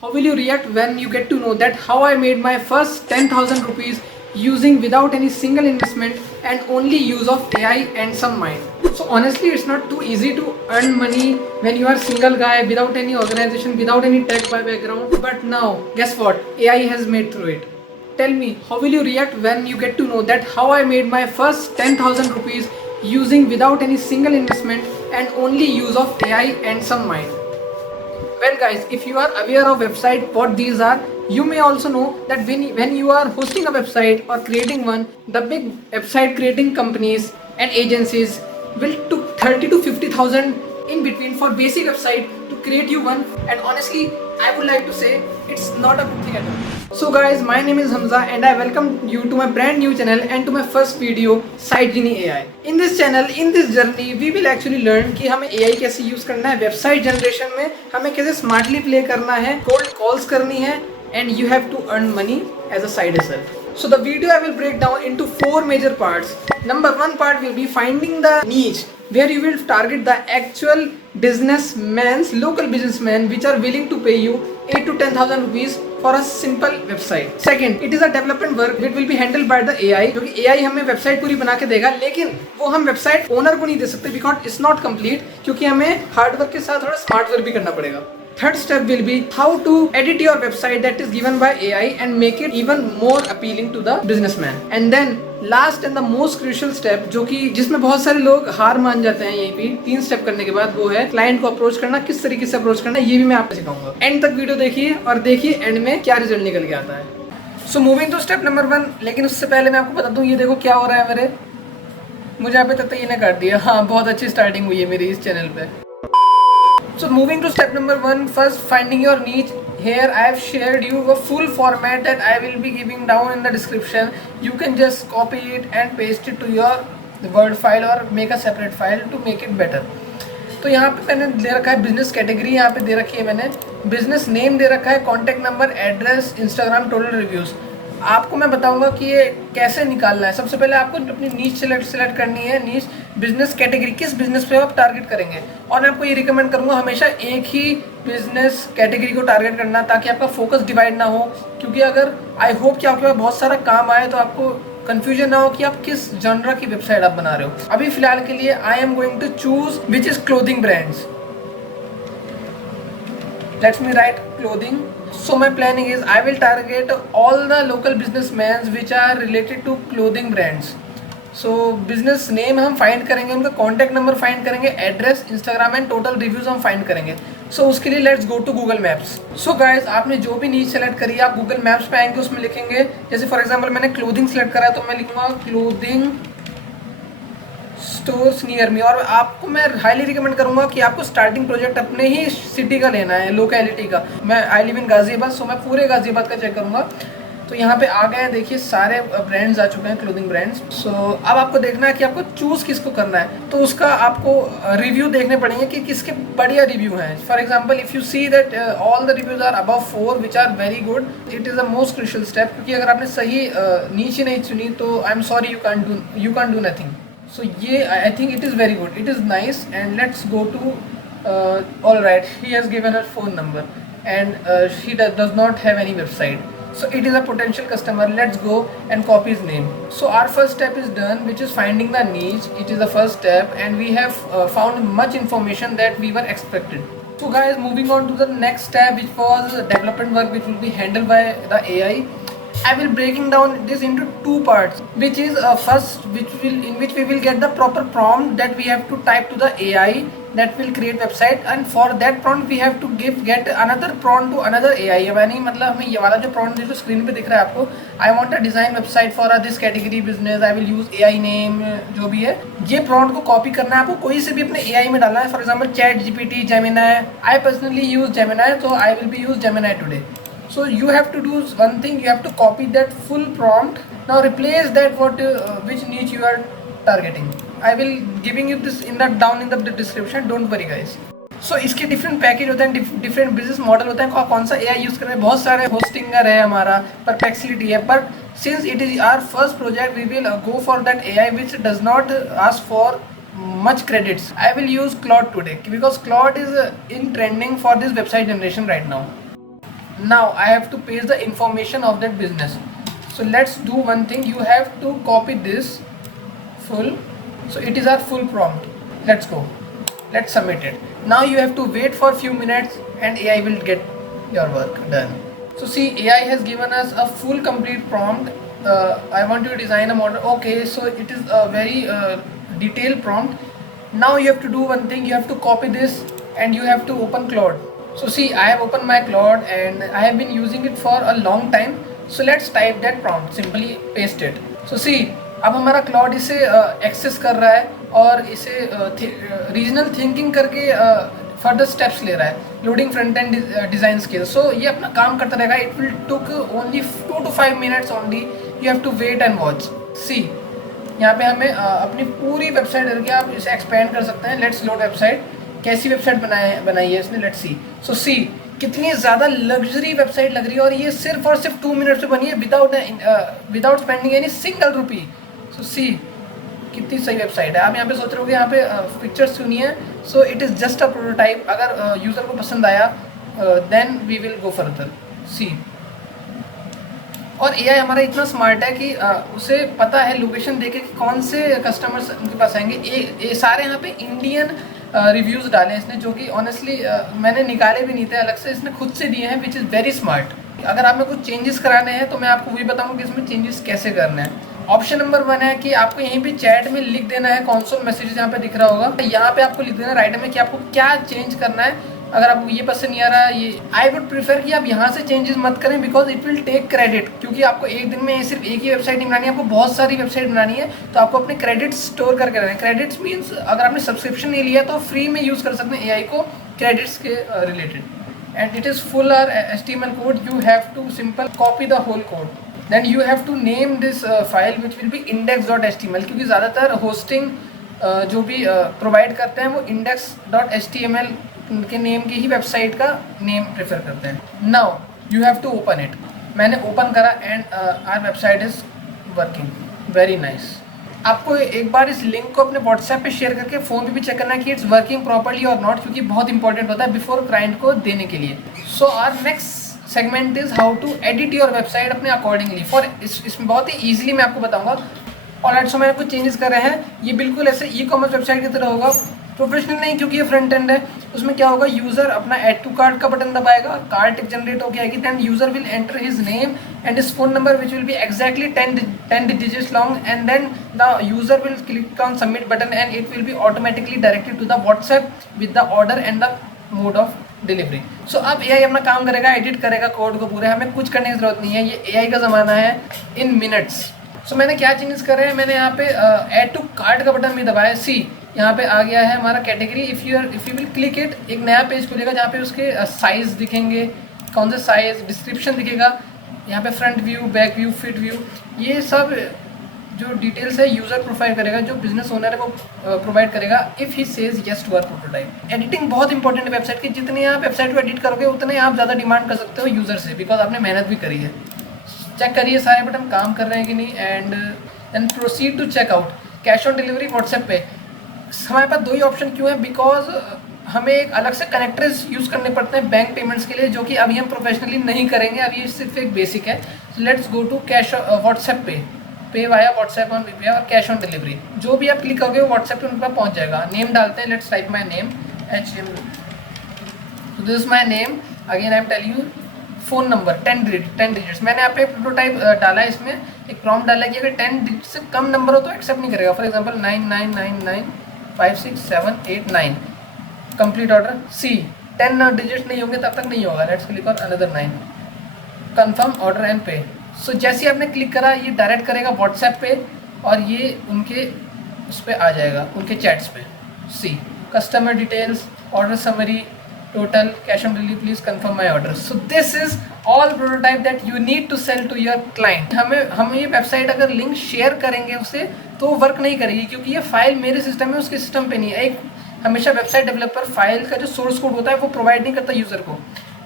How will you react when you get to know that how I made my first 10,000 rupees using without any single investment and only use of AI and some mind? So honestly, it's not too easy to earn money when you are single guy without any organization, without any tech background. But now, guess what? AI has made through it. Tell me, how will you react when you get to know that how I made my first 10,000 rupees using without any single investment and only use of AI and some mind? Well guys, if you are aware of website what these are, you may also know that when you are hosting a website or creating one, the big website creating companies and agencies will took 30 to 50,000 in between for basic website to create you one, and honestly I would like to say it's not a good thing at all. So guys, my name is Hamza and I welcome you to my brand new channel and to my first video SiteGenie AI. In this channel, in this journey, we will actually learn कि हमें AI कैसे use करना है website generation में, हमें कैसे smartly play करना है, कोल्ड कॉल्स करनी है, and you have to earn money as a side hustle. So the video I will break down into 4 major parts. Number 1 part will be finding the niche, where you will target the actual businessmen, local businessmen which are willing to pay you 8 to 10,000 rupees for a simple website. Second, it is a development work which will be handled by the AI, क्योंकि AI हमें website पूरी बना के देगा, लेकिन वो हम website owner को नहीं दे सकते बिकॉज इट्स नॉट कंप्लीट, क्योंकि हमें हार्डवर्क के साथ थोड़ा स्मार्ट वर्क भी करना पड़ेगा. Third step will be how to edit your website that is given by AI and make it even more appealing to the businessman. And then last and the most crucial step, जो कि जिसमें बहुत सारे लोग हार मान जाते हैं यहीं पे 3 स्टेप करने के बाद, वो है क्लाइंट को अप्रोच करना. किस तरीके से अप्रोच करना है ये भी मैं आपको सिखाऊंगा. एंड तक वीडियो देखिए और देखिए एंड में क्या रिजल्ट निकल के आता है. So moving to step number 1. लेकिन उससे पहले मैं आपको बता दूं, ये देखो क्या हो रहा है मेरे, मुझे यहाँ पे तब तक ये ने काट दिया. हाँ, बहुत अच्छी स्टार्टिंग हुई है मेरी इस चैनल पे. So moving to step number 1, first finding your niche. Here I have shared you a full format that I will be giving down in the description. You can just copy it and paste it to your Word file or make a separate file to make it better. तो यहाँ पे मैंने दे रखा है business category, यहाँ पे दे रखी है मैंने बिजनेस नेम दे रखा है, contact number, address, Instagram, total reviews. आपको मैं बताऊंगा कि ये कैसे निकालना है. सबसे पहले आपको अपनी नीच सेलेक्ट करनी है. नीच बिजनेस कैटेगरी, किस बिजनेस पे आप टारगेट करेंगे. और मैं आपको ये रिकमेंड करूंगा हमेशा एक ही बिजनेस कैटेगरी को टारगेट करना, ताकि आपका फोकस डिवाइड ना हो. क्योंकि अगर आई होप कि आपके पास बहुत सारा काम आए तो आपको कंफ्यूजन ना हो कि आप किस जॉनरा की वेबसाइट आप बना रहे हो. अभी फिलहाल के लिए I am going to choose which is clothing brands. Let me write clothing. So my planning is I will target all the local businessmen which are related to clothing brands. So business name हम find करेंगे, उनका contact number find करेंगे, address, Instagram and total reviews हम find करेंगे. So उसके लिए let's go to Google Maps. So guys, आपने जो भी niche select करी आप Google Maps पे आएंगे, उसमें लिखेंगे, जैसे for example मैंने clothing select करा तो मैं लिखूँगा clothing स्टोर्स नियर मी. और आपको मैं हाईली रिकमेंड करूंगा कि आपको स्टार्टिंग प्रोजेक्ट अपने ही सिटी का लेना है, लोकेलिटी का. मैं आई लिव इन गाजियाबाद, सो मैं पूरे गाजियाबाद का चेक करूंगा. तो यहाँ पे आ गए, देखिए सारे ब्रांड्स आ चुके हैं, क्लोथिंग ब्रांड्स. सो अब आपको देखना है कि आपको चूज़ किसको करना है. तो उसका आपको रिव्यू देखने पड़ेंगे कि किसके बढ़िया रिव्यू हैं. For example if you see that all the reviews are above 4 which are very good, it is the most crucial step. क्योंकि अगर आपने सही नीचे नहीं चुनी तो I am sorry, you can do nothing. So yeah, I think it is very good. It is nice, and let's go to. All right, he has given her phone number, and she does not have any website. So it is a potential customer. Let's go and copy his name. So our first step is done, which is finding the niche. It is the first step, and we have found much information that we were expected. So guys, moving on to the next step, which was development work, which will be handled by the AI. I will breaking down this into 2 parts, which is first in which we will get the proper prompt that we have to type to the AI that will create website, and for that prompt we have to get another prompt to another AI. यानी मतलब हमें ये वाला जो prompt जो screen पे दिख रहा है आपको, I want a design website for this category business, I will use AI name, जो भी है ये prompt को कॉपी करना है. आपको कोई से भी अपने AI में डालना है. For example ChatGPT, Gemini. I personally use Gemini, so I will be use Gemini today. So you have to do one thing, you have to copy that full prompt. Now replace that which niche you are targeting. I will giving you this down in the description, don't worry guys. So इसके different package होते हैं, different business model होते हैं. कौन सा AI use करें, बहुत सारे होस्टिंगर है हमारा, परप्लेक्सिटी है. But since it is our first project we will go for that AI which does not ask for much credits. I will use Claude today because Claude is in trending for this website generation right now. Now I have to paste the information of that business. So let's do one thing. You have to copy this full. So it is our full prompt. Let's go. Let's submit it. Now you have to wait for a few minutes and AI will get your work done. So see, AI has given us a full complete prompt. I want to design a model. Okay, so it is a very detailed prompt. Now you have to do one thing. You have to copy this and you have to open Claude. So see, I have opened my Claude and I have been using it for a long time. So let's type that prompt, simply paste it. So see, अब हमारा cloud इसे access कर रहा है और इसे regional thinking करके further steps ले रहा है, loading front end design skill. So ये अपना काम करता रहेगा. It will took only 2 to 5 minutes only. You have to wait and watch. See, यहाँ पे हमें अपनी पूरी वेबसाइट करके आप इसे एक्सपेंड कर सकते हैं. Let's load website. कैसी वेबसाइट बनाई है इसने, लेट्स सी. सो सी, कितनी ज़्यादा लग्जरी वेबसाइट लग रही है और ये सिर्फ और सिर्फ 2 minutes में बनी है without spending any single rupee. So see, कितनी सही वेबसाइट है. आप यहाँ पे सोच रहे हो कि यहाँ पे पिक्चर्स क्यों नहीं है. So it is just a prototype. अगर यूज़र को पसंद आया then we will go further. See, और एआई हमारा इतना स्मार्ट है कि उसे पता है लोकेशन देके कि कौन से कस्टमर्स उनके पास आएंगे. ये सारे यहाँ पे इंडियन रिव्यूज़ डाले हैं इसने, जो कि ऑनेस्टली मैंने निकाले भी नहीं थे, अलग से इसने खुद से दिए हैं, विच इज़ वेरी स्मार्ट. अगर आप में कुछ चेंजेस कराने हैं तो मैं आपको वही बताऊँगा कि इसमें चेंजेस कैसे करने हैं. ऑप्शन नंबर 1 है कि आपको यहीं पे चैट में लिख देना है. कंसोल मैसेजेस यहाँ पे दिख रहा होगा, यहाँ पे आपको लिख देना राइट में कि आपको क्या चेंज करना है. अगर आपको ये पसंद नहीं आ रहा, ये आई वुड प्रीफर कि आप यहाँ से चेंजेस मत करें, because it will take credit. क्योंकि आपको एक दिन में सिर्फ एक ही वेबसाइट नहीं बनानी है, आपको बहुत सारी वेबसाइट बनानी है. तो आपको अपने क्रेडिट्स स्टोर करके रखना है. क्रेडिट्स मीन्स अगर आपने सब्सक्रिप्शन नहीं लिया तो फ्री में यूज़ कर सकते हैं एआई को क्रेडिट्स के related. And it is full are HTML code. You have to simple copy the whole code. Then you have to name this file which will be index.html. क्योंकि ज़्यादातर hosting जो भी provide करते हैं वो index.html के name की ही वेबसाइट का नेम प्रेफर करते हैं. Now you have to open it. मैंने ओपन करा and our website is working very nice. आपको एक बार इस लिंक को अपने व्हाट्सएप पे शेयर करके फ़ोन पे भी चेक करना है कि इट्स वर्किंग प्रॉपर्ली और नॉट, क्योंकि बहुत इंपॉर्टेंट होता है बिफोर क्लाइंट को देने के लिए. So our next segment is how to edit your website अपने अकॉर्डिंगली. फॉर इसमें बहुत ही ईजिली मैं आपको बताऊँगा. ऑलराइट, सो मैंने कुछ चेंजेस करे हैं. ये बिल्कुल ऐसे ई-कॉमर्स वेबसाइट की तरह होगा, प्रोफेशनल नहीं, क्योंकि ये फ्रंट एंड है. उसमें क्या होगा, यूज़र अपना ऐड टू कार्ट का बटन दबाएगा, कार्ट जनरेट हो जाएगी. Then user will enter his name and his phone number which will be exactly 10 digits long. And then the user will click on submit button and it will be automatically directed to the WhatsApp with the order and the mode of delivery. So अब AI अपना काम करेगा, edit करेगा code को पूरे. हमें कुछ करने की जरूरत नहीं है, ये एआई का ज़माना है इन मिनट्स. सो मैंने क्या चेंजेस करे हैं, मैंने यहाँ पे ऐड टू कार्ट का बटन भी दबाया. सी, यहाँ पे आ गया है हमारा category. If you will click it, एक नया पेज खुलेगा जहाँ पे उसके साइज़ दिखेंगे, कौन से साइज़, डिस्क्रिप्शन दिखेगा. यहाँ पे front view, back view, fit view, ये सब जो डिटेल्स है यूज़र प्रोवाइड करेगा, जो बिजनेस ओनर है वो प्रोवाइड करेगा. If he says yes to our prototype. Editing बहुत इंपॉर्टेंट है वेबसाइट की. जितनी आप वेबसाइट को एडिट करोगे उतने आप ज़्यादा डिमांड कर सकते हो यूज़र से, बिकॉज आपने मेहनत भी करी है. चेक करिए सारे बटन काम कर रहे हैं कि नहीं. And proceed to checkout. Cash on delivery WhatsApp पे हमारे पास 2 ही ऑप्शन क्यों है, बिकॉज हमें एक अलग से कनेक्टर्स यूज़ करने पड़ते हैं बैंक पेमेंट्स के लिए, जो कि अभी हम प्रोफेशनली नहीं करेंगे. अभी ये सिर्फ एक बेसिक है. Let's go to cash WhatsApp pay via WhatsApp on UPI और कैश ऑन डिलीवरी. जो भी आप क्लिक करोगे वो व्हाट्सएप पे उनके पास पहुँच जाएगा. नेम डालते हैं. Let's type my name HTML. This is my name. Again I am tell you. Phone number 10 digits. मैंने यहाँ पे प्रोटोटाइप डाला है, इसमें एक प्रॉम्प्ट डाला है कि अगर 10 digits से कम नंबर हो तो एक्सेप्ट नहीं करेगा. For example 99995678 complete order. See, 10 digits नहीं होंगे तब तक नहीं होगा. Let's click on another 9. Confirm order and pay. So जैसे ही आपने क्लिक करा ये डायरेक्ट करेगा व्हाट्सएप पे और ये उनके उस पर आ जाएगा, उनके चैट्स पे. See, customer details, order summary, total, cash on delivery, please confirm my order. So this is all prototype that you need to sell to your client. हम ये वेबसाइट अगर लिंक शेयर करेंगे उससे तो वर्क नहीं करेगी, क्योंकि ये फाइल मेरे सिस्टम में उसके सिस्टम पे नहीं है. एक हमेशा वेबसाइट डेवलपर फाइल का जो सोर्स कोड होता है वो प्रोवाइड नहीं करता यूज़र को,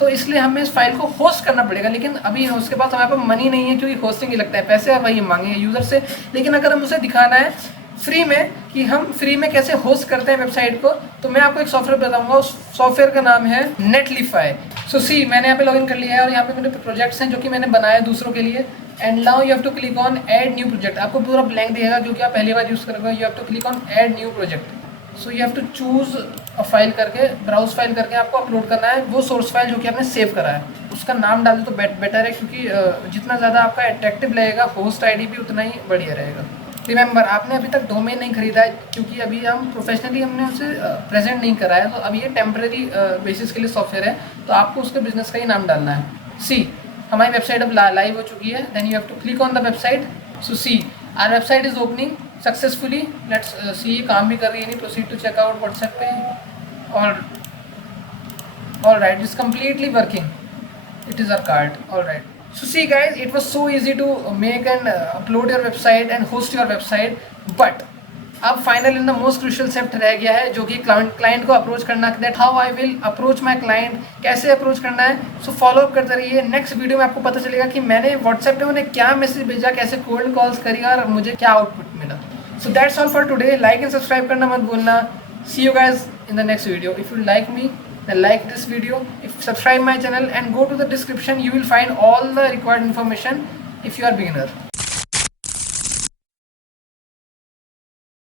तो इसलिए हमें इस फाइल को होस्ट करना पड़ेगा. लेकिन अभी उसके पास हमारे पास मनी नहीं है, क्योंकि होस्टिंग ही लगता है, पैसे आप वही मांगेंगे यूज़र से. लेकिन अगर हम उसे दिखाना है फ्री में कि हम फ्री में कैसे होस्ट करते हैं वेबसाइट को, तो मैं आपको एक सॉफ्टवेयर बताऊंगा. उस सॉफ्टवेयर का नाम है नेटलीफाई. सो सी मैंने यहाँ पे लॉगिन कर लिया है और यहाँ पे मेरे प्रोजेक्ट्स हैं जो कि मैंने बनाए दूसरों के लिए। And now you have to click on add new project. आपको पूरा ब्लैंक दिखेगा जो कि आप पहली बार यूज़ करोगे। You have to click on add new project. So you have to choose a file करके, ब्राउज फाइल करके आपको अपलोड करना है वो सोर्स फाइल जो कि आपने सेव करा है। उसका नाम डाल दो तो बेटर है, क्योंकि जितना ज़्यादा आपका अट्रैक्टिव लगेगा होस्ट आईडी भी उतना ही बढ़िया रहेगा। रिमेंबर, आपने अभी तक डोमेन नहीं खरीदा है, क्योंकि अभी हम प्रोफेशनली हमने उसे प्रेजेंट नहीं करा है। तो अभी ये टेम्प्रेरी बेसिस के लिए सॉफ्टवेयर है, तो आपको उसके बिजनेस का ही नाम डालना है। सी हमारी वेबसाइट अब लाइव हो चुकी है। Then you have to click on the website. So see our website is opening successfully. Let's see ये काम भी कर रही है नहीं। प्रोसीड टू चेकआउट व्हाट्सएप पे। और all right, it's completely working. It is our card. All right. So see guys, it was so easy to make and upload your website and host your website. But अब final in the most crucial step रह गया है, जो कि client को approach करना। That how I will approach my client, कैसे approach करना है। सो फॉलो अप करते रहिए। नेक्स्ट वीडियो में आपको पता चलेगा कि मैंने व्हाट्सएप पे उन्हें क्या मैसेज भेजा, कैसे कोल्ड कॉल्स करी और मुझे क्या आउटपुट मिला। So that's all for today. Like and subscribe करना मत भूलना। See you guys in the next video. If you like me, then like this video, if subscribe my channel and go to the description, you will find all the required information if you are beginner.